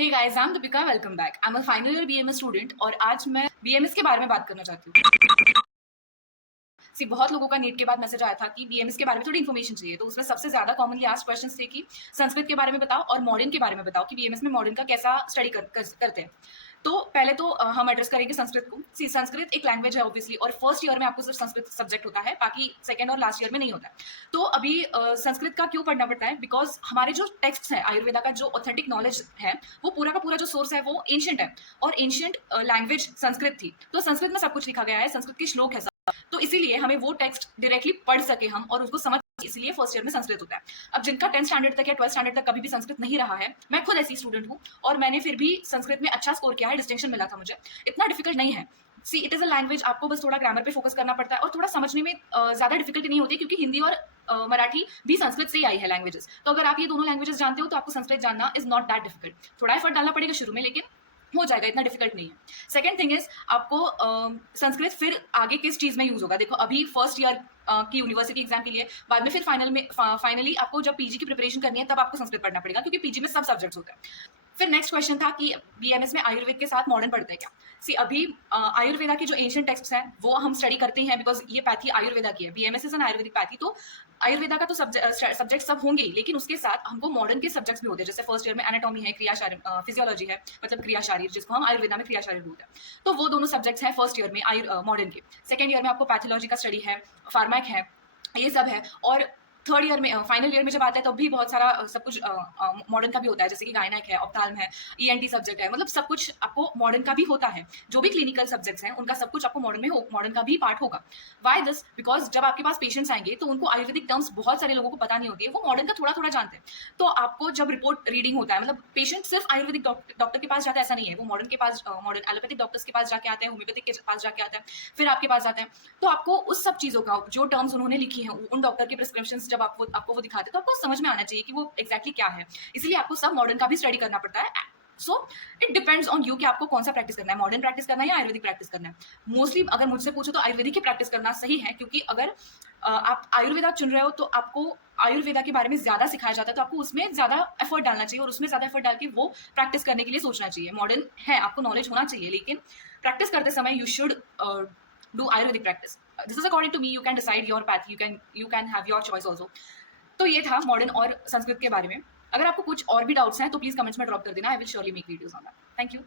Hey guys, I am Deepika, welcome back. I am a final year BMS student और आज मैं BMS के बारे में बात करना चाहती हूँ। बहुत लोगों का नीट के बाद मैसेज आया था कि बीएमएस के बारे में थोड़ी इन्फॉर्मेशन चाहिए, तो उसमें सबसे ज्यादा कॉमनली आस्क्ड क्वेश्चंस थे कि संस्कृत के बारे में बताओ और मॉडर्न के बारे में बताओ कि बीएमएस में मॉडर्न का कैसा स्टडी करते हैं। तो पहले तो हम एड्रेस करेंगे संस्कृत को। संस्कृत एक लैंग्वेज है ऑब्वियसली, और फर्स्ट ईयर में आपको सिर्फ संस्कृत सब्जेक्ट होता है, बाकी सेकंड और लास्ट ईयर में नहीं होता है। तो अभी संस्कृत का क्यों पढ़ना पड़ता है? बिकॉज हमारे जो टेक्स्ट है आयुर्वेदा का, जो ऑथेंटिक नॉलेज है, वो पूरा का पूरा जो सोर्स है वो एंशियंट है, और एंशियंट लैंग्वेज संस्कृत थी। तो संस्कृत में सब कुछ लिखा गया है, संस्कृत के श्लोक है, तो इसीलिए हमें वो टेक्स्ट डायरेक्टली पढ़ सके हम और उसको समझ, इसलिए फर्स्ट ईयर में संस्कृत होता है। अब जिनका 10th स्टैंडर्ड तक या 12th स्टैंडर्ड तक कभी भी संस्कृत नहीं रहा है, मैं खुद ऐसी स्टूडेंट हूँ और मैंने फिर भी संस्कृत में अच्छा स्कोर किया है, डिस्टिंक्शन मिला था मुझे। इतना डिफिकल्ट नहीं है। इट इज अ लैंग्वेज, आपको बस थोड़ा ग्रामर पे फोकस करना पड़ता है और थोड़ा समझने में ज्यादा डिफिकल्टी नहीं होती, क्योंकि हिंदी और मराठी भी संस्कृत से ही आई है लैंग्वेजेस। तो अगर आप ये दोनों लैंग्वेजेस जानते हो तो आपको संस्कृत जानना इज नॉट दैट डिफिकल्ट। थोड़ा एफर्ट डालना पड़ेगा शुरू में, लेकिन हो जाएगा, इतना डिफिकल्ट नहीं है। सेकेंड थिंग इज, आपको संस्कृत फिर आगे किस चीज में यूज होगा। देखो, अभी फर्स्ट ईयर की यूनिवर्सिटी एग्जाम के लिए, बाद में फिर फाइनली आपको जब पीजी की प्रिपरेशन करनी है तब आपको संस्कृत पढ़ना पड़ेगा, क्योंकि पीजी में सब सब्जेक्ट्स होते हैं। फिर नेक्स्ट क्वेश्चन था कि बीएमएस में आयुर्वेद के साथ मॉडर्न पढ़ते हैं क्या। अभी आयुर्वेदा के जो एंशियंट टेक्स्ट हैं वो हम स्टडी करते हैं, बिकॉज ये पैथी आयुर्वेदा की है, BMS is an Ayurvedic pathy. तो आयुर्वेदा का तो सब्जेक्ट सब होंगे, लेकिन उसके साथ हमको मॉडर्न के सब्जेक्ट्स भी होते हैं। जैसे फर्स्ट ईयर में एनाटॉमी है, फिजियोलॉजी है, मतलब क्रिया शारीर, जिसको हम आयुर्वेदा में क्रिया शारीर बोलते हैं। तो वो दोनों सब्जेक्ट्स हैं फर्स्ट ईयर में मॉडर्न के। सेकेंड ईयर में आपको पैथोलॉजी का स्टडी है, फार्मैक है, ये सब है। और थर्ड ईयर में, फाइनल ईयर में जब आता है तब भी बहुत सारा सब कुछ मॉडर्न का भी होता है, जैसे कि गायनेक है, ऑप्थाल्म है, ईएनटी सब्जेक्ट है, मतलब सब कुछ आपको मॉडर्न का भी होता है। जो भी क्लिनिकल सब्जेक्ट्स हैं उनका सब कुछ आपको मॉडर्न का भी पार्ट होगा। Why this? बिकॉज जब आपके पास पेशेंट्स आएंगे तो उनको आयुर्वेदिक टर्म्स बहुत सारे लोगों को पता नहीं होती है, वो मॉडर्न का थोड़ा थोड़ा जानते हैं। तो आपको जब रिपोर्ट रीडिंग होता है, मतलब पेशेंट सिर्फ आयुर्वेदिक डॉक्टर के पास जाता है ऐसा नहीं है, वो मॉडर्न के पास, मॉडर्न एलोपैथिक डॉक्टर्स के पास जाके आते हैं, होम्योपैथिक के पास जाके आते हैं, फिर आपके पास जाते हैं। तो आपको उस सब चीज़ों का, जो टर्म्स उन्होंने लिखी हैं, उन डॉक्टर की प्रिस्क्रिप्शन जब आपको वो दिखाते हैं, तो आपको समझ में आना चाहिए कि वो एक्जैक्टली क्या है। इसलिए आपको सब मॉडर्न का भी स्टडी करना पड़ता है। So it depends on you कि आपको कौन सा प्रैक्टिस करना है, मॉडर्न प्रैक्टिस करना है या आयुर्वेदिक प्रैक्टिस करना है। मोस्टली अगर मुझसे पूछो तो आयुर्वेदिक की प्रैक्टिस करना सही है, क्योंकि अगर आप आयुर्वेदा चुन रहे हो तो आपको आयुर्वेदा के बारे में ज्यादा सिखाया जाता है, तो आपको उसमें ज्यादा एफर्ट डालना चाहिए और उसमें ज्यादा एफर्ट डाल के वो प्रैक्टिस करने के लिए सोचना चाहिए। मॉडर्न है, आपको नॉलेज होना चाहिए, लेकिन प्रैक्टिस करते समय you should do Ayurvedic practice. This is according to me, you can decide your path, you can have your choice also. तो ये था मॉडर्न और संस्कृत के बारे में। अगर आपको कुछ और भी डाउट्स हैं तो प्लीज कमेंट्स में ड्रॉप कर देना, I will surely make videos on that. Thank you.